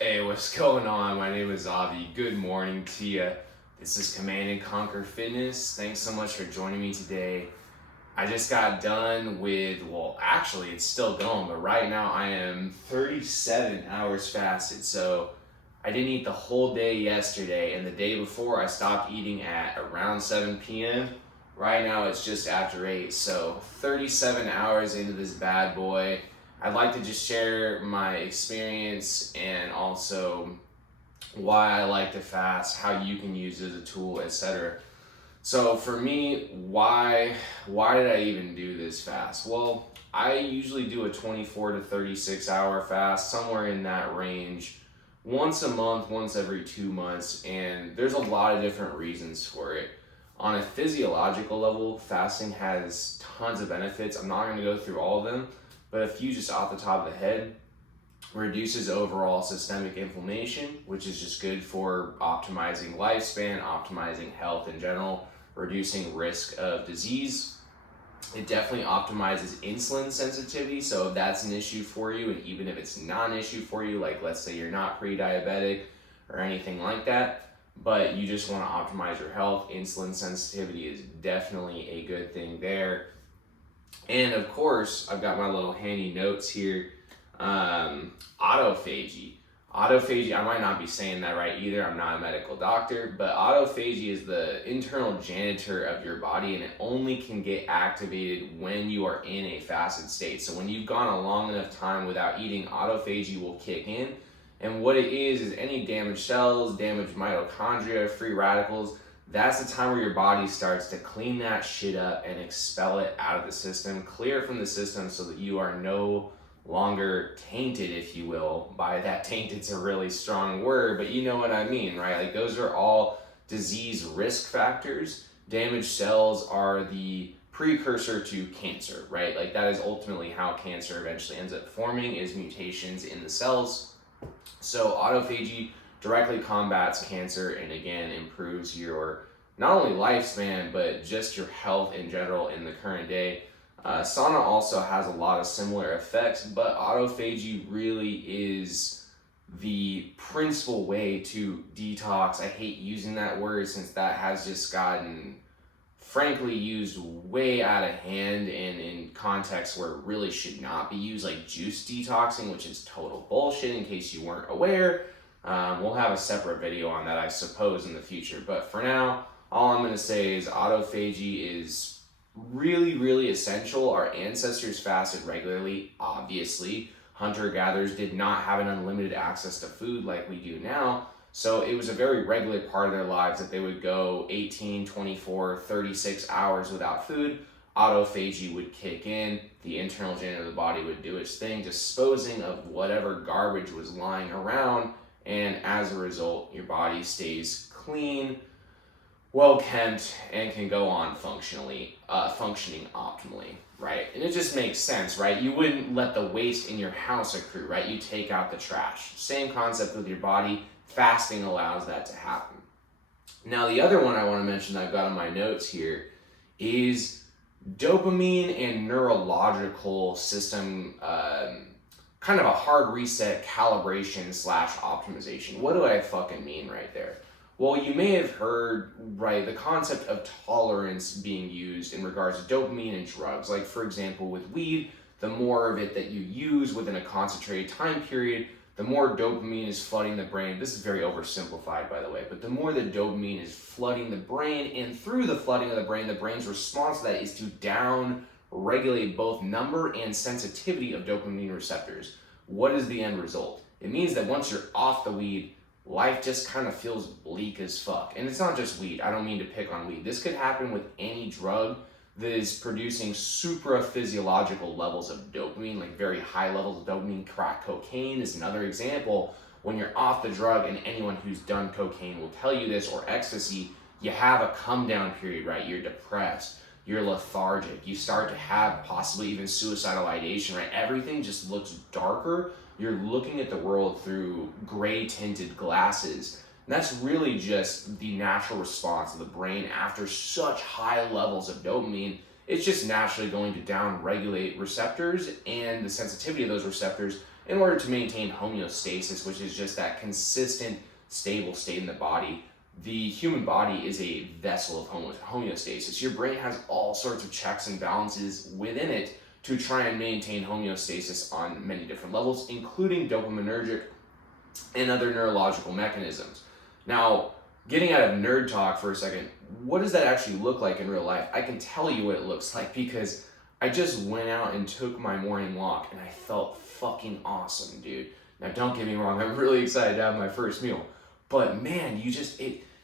Hey, what's going on? My name is Avi. Good morning to you. This is Command and Conquer Fitness. Thanks so much for joining me today. I just got done with, well, actually, it's still going, but right now I am 37 hours fasted. So I didn't eat the whole day yesterday, and the day before I stopped eating at around 7 p.m. Right now it's just after 8, so 37 hours into this bad boy. I'd like to just share my experience and also why I like to fast, how you can use it as a tool, etc. So for me, why did I even do this fast? Well, I usually do a 24 to 36 hour fast, somewhere in that range, once a month, once every 2 months, and there's a lot of different reasons for it. On a physiological level, fasting has tons of benefits. I'm not going to go through all of them, but a few just off the top of the head: reduces overall systemic inflammation, which is just good for optimizing lifespan, optimizing health in general, reducing risk of disease. It definitely optimizes insulin sensitivity, so if that's an issue for you, and even if it's not an issue for you, like let's say you're not pre-diabetic or anything like that, but you just want to optimize your health, insulin sensitivity is definitely a good thing there. And of course, I've got my little handy notes here. Autophagy. Autophagy, I might not be saying that right either. I'm not a medical doctor, but autophagy is the internal janitor of your body, and it only can get activated when you are in a fasted state. So when you've gone a long enough time without eating, autophagy will kick in. And what it is any damaged cells, damaged mitochondria, free radicals. That's the time where your body starts to clean that shit up and expel it out of the system, clear it from the system, so that you are no longer tainted, if you will. By that, tainted's a really strong word, but you know what I mean, right? Like, those are all disease risk factors. Damaged cells are the precursor to cancer, right? Like, that is ultimately how cancer eventually ends up forming, is mutations in the cells. So autophagy directly combats cancer, and again improves your not only lifespan but just your health in general in the current day. Sauna also has a lot of similar effects, but autophagy really is the principal way to detox. I hate using that word since that has just gotten frankly used way out of hand and in contexts where it really should not be used, like juice detoxing, which is total bullshit in case you weren't aware. We'll have a separate video on that, I suppose, in the future. But for now, all I'm going to say is autophagy is really, really essential. Our ancestors fasted regularly, obviously. Hunter-gatherers did not have an unlimited access to food like we do now. So it was a very regular part of their lives that they would go 18, 24, 36 hours without food. Autophagy would kick in. The internal janitor of the body would do its thing, disposing of whatever garbage was lying around. And as a result, your body stays clean, well kept, and can go on functioning optimally, right? And it just makes sense, right? You wouldn't let the waste in your house accrue, right? You take out the trash. Same concept with your body. Fasting allows that to happen. Now, the other one I want to mention that I've got on my notes here is dopamine and neurological system, kind of a hard reset calibration / optimization. What do I fucking mean right there? Well, you may have heard, right, the concept of tolerance being used in regards to dopamine and drugs. Like, for example, with weed, the more of it that you use within a concentrated time period, the more dopamine is flooding the brain. This is very oversimplified, by the way, but the more the dopamine is flooding the brain, and through the flooding of the brain's response to that is to down regulate both number and sensitivity of dopamine receptors. What is the end result? It means that once you're off the weed, life just kind of feels bleak as fuck. And it's not just weed. I don't mean to pick on weed. This could happen with any drug that is producing supraphysiological levels of dopamine, like very high levels of dopamine. Crack cocaine is another example. When you're off the drug, and anyone who's done cocaine will tell you this, or ecstasy, you have a come down period, right? You're depressed, you're lethargic, you start to have possibly even suicidal ideation, right? Everything just looks darker. You're looking at the world through gray tinted glasses. And that's really just the natural response of the brain after such high levels of dopamine. It's just naturally going to down regulate receptors and the sensitivity of those receptors, in order to maintain homeostasis, which is just that consistent, stable state in the body. The human body is a vessel of homeostasis. Your brain has all sorts of checks and balances within it to try and maintain homeostasis on many different levels, including dopaminergic and other neurological mechanisms. Now, getting out of nerd talk for a second, what does that actually look like in real life? I can tell you what it looks like because I just went out and took my morning walk and I felt fucking awesome, dude. Now, don't get me wrong, I'm really excited to have my first meal. But man,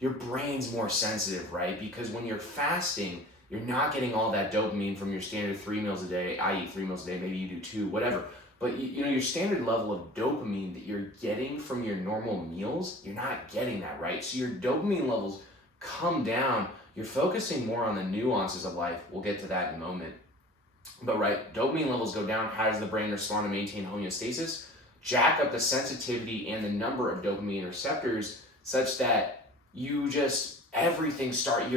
your brain's more sensitive, right? Because when you're fasting, you're not getting all that dopamine from your standard 3 meals a day. I eat 3 meals a day, maybe you do 2, whatever. But your standard level of dopamine that you're getting from your normal meals, you're not getting that, right? So your dopamine levels come down. You're focusing more on the nuances of life. We'll get to that in a moment. But right, dopamine levels go down. How does the brain respond to maintain homeostasis? Jack up the sensitivity and the number of dopamine receptors such that your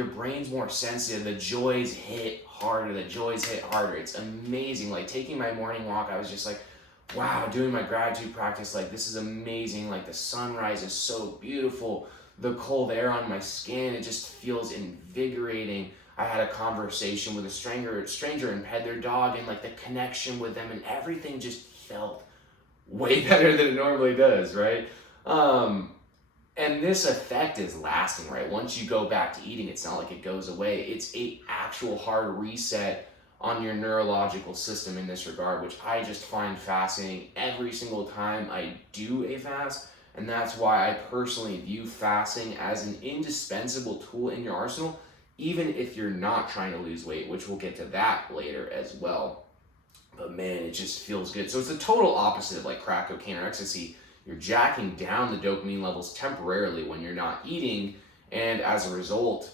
brain's more sensitive. The joys hit harder. It's amazing. Like taking my morning walk, I was just like, wow, doing my gratitude practice, like this is amazing. Like the sunrise is so beautiful. The cold air on my skin, it just feels invigorating. I had a conversation with a stranger and pet their dog, and like the connection with them and everything just felt way better than it normally does, right? And this effect is lasting, right? Once you go back to eating, it's not like it goes away. It's a actual hard reset on your neurological system in this regard, which I just find fascinating every single time I do a fast. And that's why I personally view fasting as an indispensable tool in your arsenal, even if you're not trying to lose weight, which we'll get to that later as well. But man, it just feels good. So it's the total opposite of like crack cocaine or ecstasy. You're jacking down the dopamine levels temporarily when you're not eating, and as a result,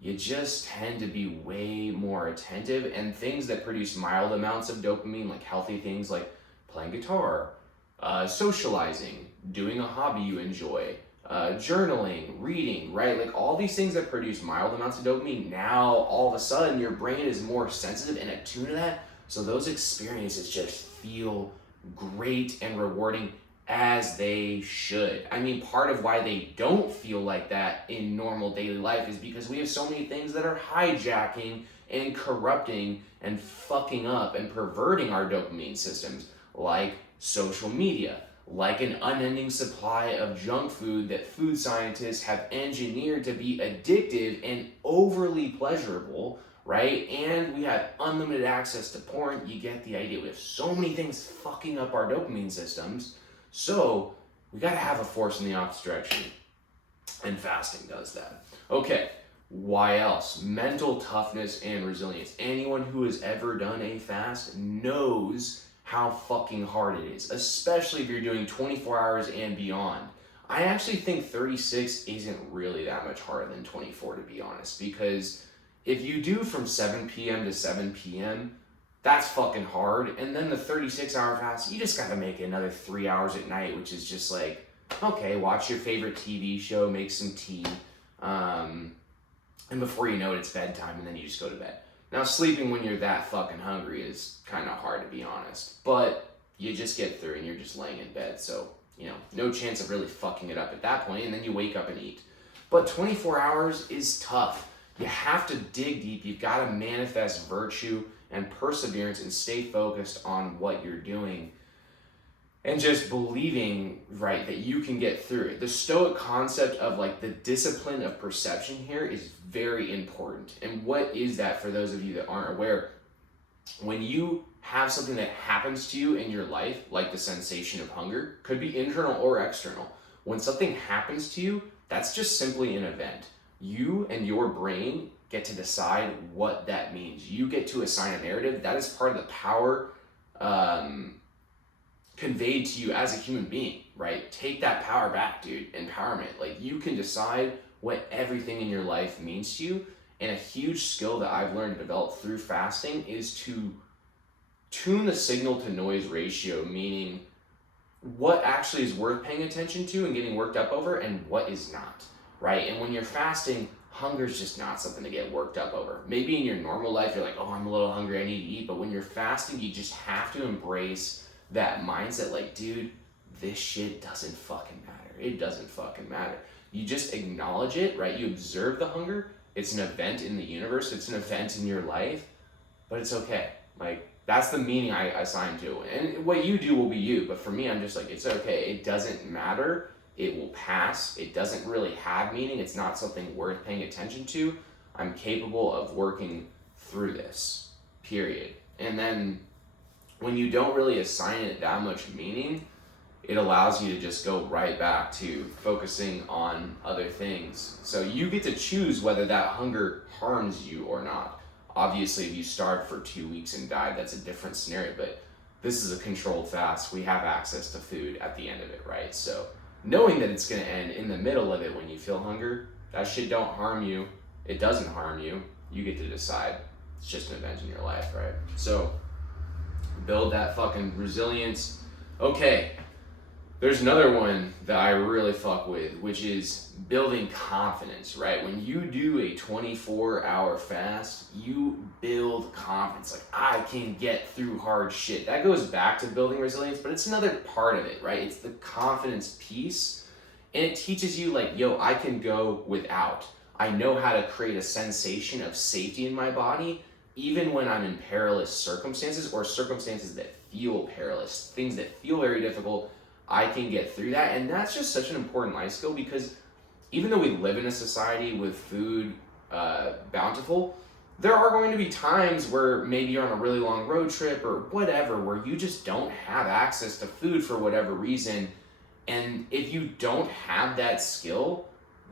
you just tend to be way more attentive, and things that produce mild amounts of dopamine, like healthy things like playing guitar, socializing, doing a hobby you enjoy, journaling, reading, right? Like all these things that produce mild amounts of dopamine, now all of a sudden your brain is more sensitive and attuned to that. So those experiences just feel great and rewarding, as they should. I mean, part of why they don't feel like that in normal daily life is because we have so many things that are hijacking and corrupting and fucking up and perverting our dopamine systems, like social media, like an unending supply of junk food that food scientists have engineered to be addictive and overly pleasurable, right? And we have unlimited access to porn. You get the idea. We have so many things fucking up our dopamine systems. So we got to have a force in the opposite direction, and fasting does that. Okay, why else? Mental toughness and resilience. Anyone who has ever done a fast knows how fucking hard it is, especially if you're doing 24 hours and beyond. I actually think 36 isn't really that much harder than 24, to be honest, because if you do from 7 p.m. to 7 p.m., that's fucking hard. And then the 36-hour fast, you just gotta make another 3 hours at night, which is just like, okay, watch your favorite TV show, make some tea, and before you know it, it's bedtime, and then you just go to bed. Now, sleeping when you're that fucking hungry is kind of hard, to be honest, but you just get through and you're just laying in bed, so, no chance of really fucking it up at that point, and then you wake up and eat. But 24 hours is tough. You have to dig deep. You've got to manifest virtue and perseverance and stay focused on what you're doing and just believing, right, that you can get through it. The Stoic concept of like the discipline of perception here is very important. And what is that for those of you that aren't aware? When you have something that happens to you in your life, like the sensation of hunger, could be internal or external. When something happens to you, that's just simply an event. You and your brain get to decide what that means. You get to assign a narrative. That is part of the power conveyed to you as a human being, right? Take that power back, dude. Empowerment. Like, you can decide what everything in your life means to you. And a huge skill that I've learned to develop through fasting is to tune the signal to noise ratio, meaning what actually is worth paying attention to and getting worked up over and what is not, right? And when you're fasting, hunger is just not something to get worked up over. Maybe in your normal life, you're like, oh, I'm a little hungry, I need to eat. But when you're fasting, you just have to embrace that mindset, like, dude, this shit doesn't fucking matter. It doesn't fucking matter. You just acknowledge it, right? You observe the hunger. It's an event in the universe. It's an event in your life, but it's okay. Like, that's the meaning I assign to it. And what you do will be you. But for me, I'm just like, it's okay. It doesn't matter. It will pass. It doesn't really have meaning. It's not something worth paying attention to. I'm capable of working through this, period. And then when you don't really assign it that much meaning, it allows you to just go right back to focusing on other things. So you get to choose whether that hunger harms you or not. Obviously, if you starved for 2 weeks and died, that's a different scenario, but this is a controlled fast. We have access to food at the end of it, right? So knowing that it's gonna end in the middle of it when you feel hunger, that shit don't harm you. It doesn't harm you. You get to decide. It's just an event in your life, right? So build that fucking resilience. Okay, there's another one that I really fuck with, which is building confidence, right? When you do a 24-hour fast, you build confidence. Like, I can get through hard shit. That goes back to building resilience, but it's another part of it, right? It's the confidence piece, and it teaches you, like, yo, I can go without. I know how to create a sensation of safety in my body, even when I'm in perilous circumstances or circumstances that feel perilous, things that feel very difficult. I can get through that. And that's just such an important life skill, because even though we live in a society with food bountiful, there are going to be times where maybe you're on a really long road trip or whatever, where you just don't have access to food for whatever reason. And if you don't have that skill,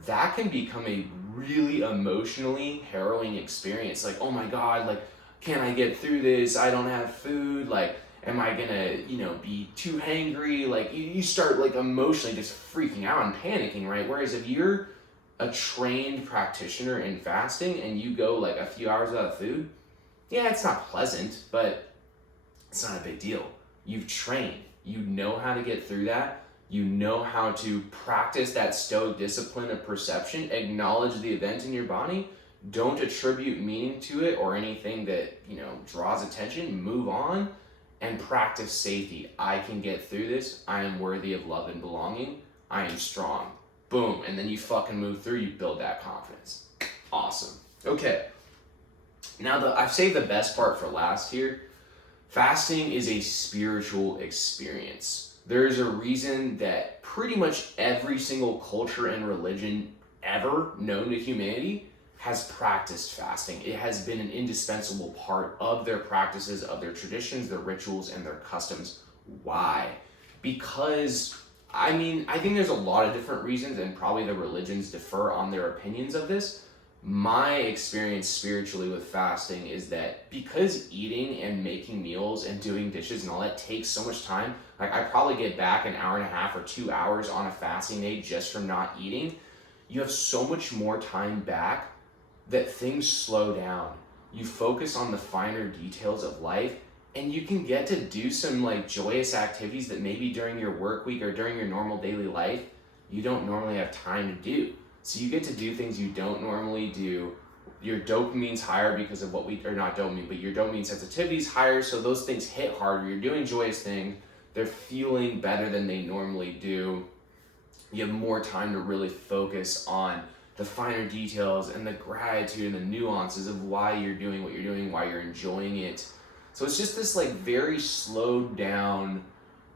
that can become a really emotionally harrowing experience. Like, oh my God, like, can I get through this? I don't have food. Like, am I gonna, be too hangry? Like, you start, like, emotionally just freaking out and panicking, right? Whereas if you're a trained practitioner in fasting and you go, like, a few hours without food, yeah, it's not pleasant, but it's not a big deal. You've trained. You know how to get through that. You know how to practice that stoic discipline of perception, acknowledge the event in your body, don't attribute meaning to it or anything that, draws attention, move on, and practice safety. I can get through this. I am worthy of love and belonging. I am strong. Boom. And then you fucking move through, you build that confidence. Awesome. Okay. Now I've saved the best part for last here. Fasting is a spiritual experience. There's a reason that pretty much every single culture and religion ever known to humanity has practiced fasting. It has been an indispensable part of their practices, of their traditions, their rituals, and their customs. Why? Because, I think there's a lot of different reasons, and probably the religions differ on their opinions of this. My experience spiritually with fasting is that because eating and making meals and doing dishes and all that takes so much time, like, I probably get back an hour and a half or 2 hours on a fasting day just from not eating. You have so much more time back that things slow down. You focus on the finer details of life, and you can get to do some, like, joyous activities that maybe during your work week or during your normal daily life you don't normally have time to do. So you get to do things you don't normally do. Your dopamine's higher because of not dopamine, but your dopamine sensitivity's higher, so those things hit harder. You're doing joyous things. They're feeling better than they normally do. You have more time to really focus on the finer details and the gratitude and the nuances of why you're doing what you're doing, why you're enjoying it. So it's just this, like, very slowed down,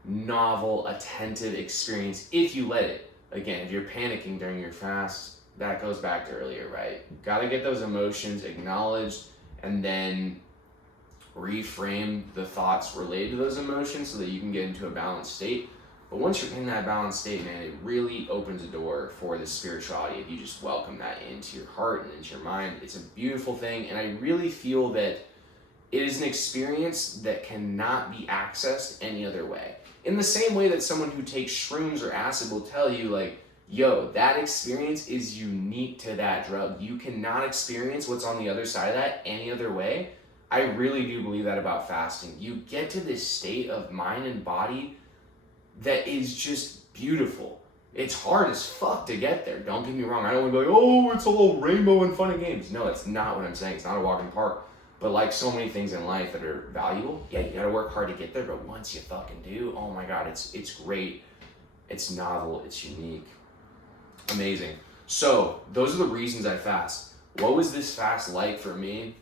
novel, attentive experience if you let it. Again, if you're panicking during your fast, that goes back to earlier, right? Gotta get those emotions acknowledged and then reframe the thoughts related to those emotions so that you can get into a balanced state. But once you're in that balanced state, man, it really opens a door for the spirituality if you just welcome that into your heart and into your mind. It's a beautiful thing, and I really feel that it is an experience that cannot be accessed any other way. In the same way that someone who takes shrooms or acid will tell you, like, yo, that experience is unique to that drug. You cannot experience what's on the other side of that any other way. I really do believe that about fasting. You get to this state of mind and body that is just beautiful. It's hard as fuck to get there. Don't get me wrong. I don't want to be like, oh, it's all rainbow and fun and games. No, it's not what I'm saying. It's not a walk in the park. But like so many things in life that are valuable, yeah, you gotta work hard to get there, but once you fucking do, oh my God, it's great, it's novel, it's unique, amazing. So those are the reasons I fast. What was this fast like for me?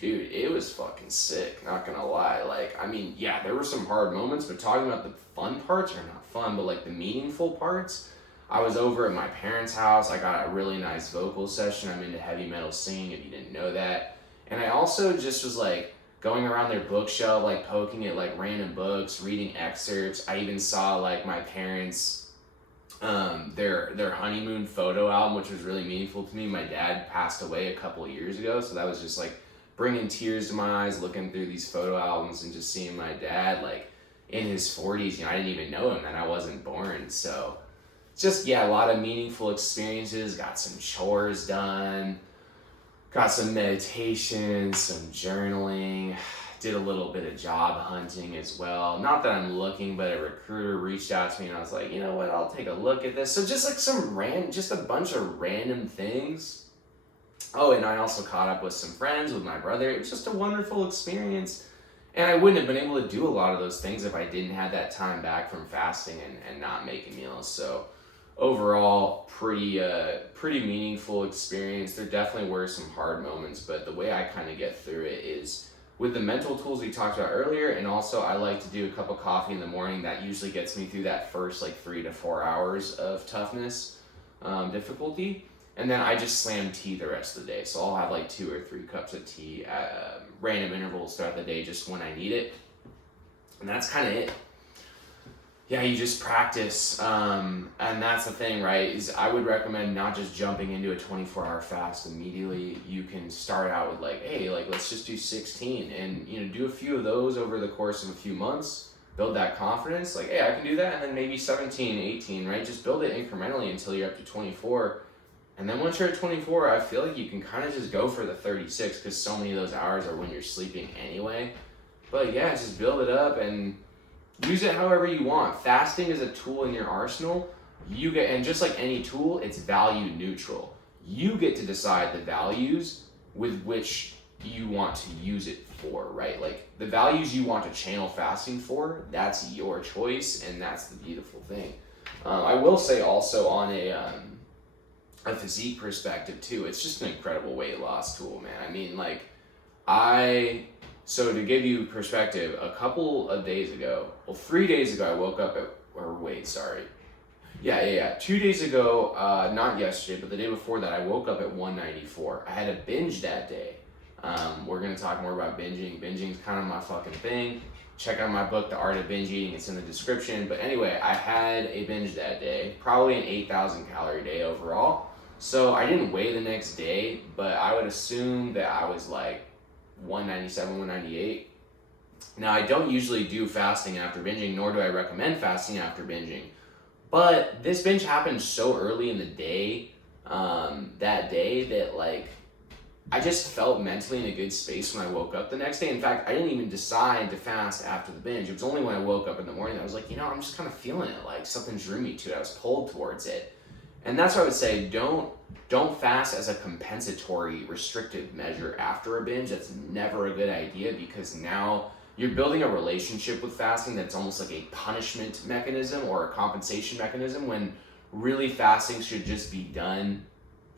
Dude, it was fucking sick, not gonna lie. Like, I mean, yeah, there were some hard moments, but talking about the fun parts, or not fun, but like the meaningful parts, I was over at my parents' house. I got a really nice vocal session. I'm into heavy metal singing, if you didn't know that. And I also just was like going around their bookshelf, like poking at like random books, reading excerpts. I even saw like my parents' their honeymoon photo album, which was really meaningful to me. My dad passed away a couple of years ago, so that was just like bringing tears to my eyes, looking through these photo albums and just seeing my dad like in his 40s. I didn't even know him then, I wasn't born. So just, yeah, a lot of meaningful experiences. Got some chores done, got some meditation, some journaling, did a little bit of job hunting as well. Not that I'm looking, but a recruiter reached out to me and I was like, you know what, I'll take a look at this. So just like just a bunch of random things. Oh, and I also caught up with some friends, with my brother. It was just a wonderful experience. And I wouldn't have been able to do a lot of those things if I didn't have that time back from fasting and not making meals. So overall, pretty meaningful experience. There definitely were some hard moments, but the way I kind of get through it is with the mental tools we talked about earlier, and also I like to do a cup of coffee in the morning. That usually gets me through that first like 3 to 4 hours of toughness difficulty. And then I just slam tea the rest of the day. So I'll have like 2 or 3 cups of tea at random intervals throughout the day, just when I need it. And that's kind of it. Yeah, you just practice. And that's the thing, right? Is I would recommend not just jumping into a 24-hour fast immediately. You can start out with like, hey, like let's just do 16 and do a few of those over the course of a few months. Build that confidence. Like, hey, I can do that. And then maybe 17, 18, right? Just build it incrementally until you're up to 24. And then once you're at 24, I feel like you can kind of just go for the 36 because so many of those hours are when you're sleeping anyway. But yeah, just build it up and use it however you want. Fasting is a tool in your arsenal. And just like any tool, it's value neutral. You get to decide the values with which you want to use it for, right? Like the values you want to channel fasting for, that's your choice, and that's the beautiful thing. I will say also on a physique perspective too, it's just an incredible weight loss tool, man. I mean, like so to give you perspective, a couple of days ago, 3 days ago, I woke up at, 2 days ago, not yesterday, but the day before that, I woke up at 194. I had a binge that day. We're going to talk more about binging. Binging's kind of my fucking thing. Check out my book, The Art of Binge Eating. It's in the description. But anyway, I had a binge that day, probably an 8,000 calorie day overall. So I didn't weigh the next day, but I would assume that I was like 197, 198. Now, I don't usually do fasting after binging, nor do I recommend fasting after binging. But this binge happened so early in the day, that day, that like I just felt mentally in a good space when I woke up the next day. In fact, I didn't even decide to fast after the binge. It was only when I woke up in the morning that I was like, I'm just kind of feeling it. Like something drew me to it. I was pulled towards it. And that's why I would say don't fast as a compensatory restrictive measure after a binge. That's never a good idea, because now you're building a relationship with fasting that's almost like a punishment mechanism or a compensation mechanism, when really fasting should just be done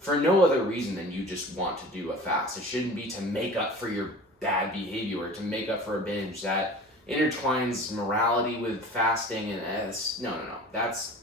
for no other reason than you just want to do a fast. It shouldn't be to make up for your bad behavior or to make up for a binge. That intertwines morality with fasting, and no. That's,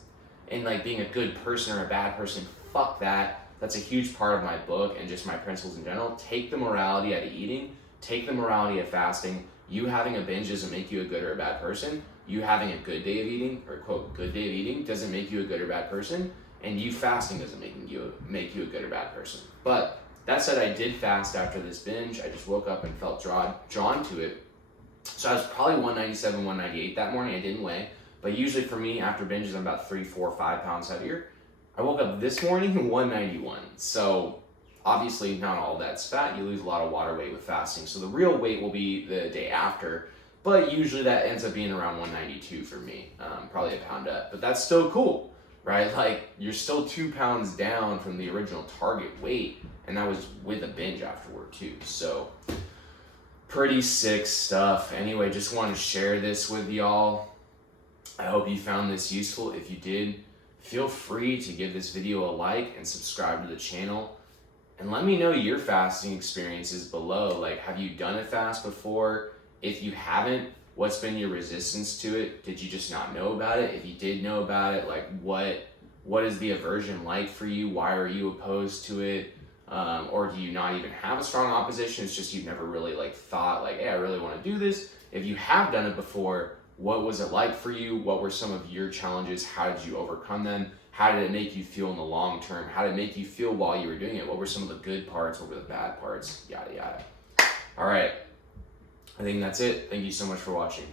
and like being a good person or a bad person, fuck that. That's a huge part of my book and just my principles in general. Take the morality out of eating, take the morality of fasting. You having a binge doesn't make you a good or a bad person. You having a good day of eating, or quote, good day of eating, doesn't make you a good or bad person. And you fasting doesn't make you a good or bad person. But that said, I did fast after this binge. I just woke up and felt drawn to it. So I was probably 197, 198 that morning. I didn't weigh. But usually for me, after binges, I'm about 3, 4, 5 pounds heavier. I woke up this morning 191. So obviously not all that's fat. You lose a lot of water weight with fasting. So the real weight will be the day after. But usually that ends up being around 192 for me. Probably a pound up. But that's still cool, right? Like you're still 2 pounds down from the original target weight. And that was with a binge afterward too. So Pretty sick stuff. Anyway, just want to share this with y'all. I hope you found this useful. If you did, feel free to give this video a like and subscribe to the channel. And let me know your fasting experiences below. Like, have you done a fast before? If you haven't, what's been your resistance to it? Did you just not know about it? If you did know about it, like what is the aversion like for you? Why are you opposed to it? Or do you not even have a strong opposition? It's just you've never really like thought like, hey, I really want to do this. If you have done it before, what was it like for you? What were some of your challenges? How did you overcome them? How did it make you feel in the long term? How did it make you feel while you were doing it? What were some of the good parts? What were the bad parts? Yada, yada. All right. I think that's it. Thank you so much for watching.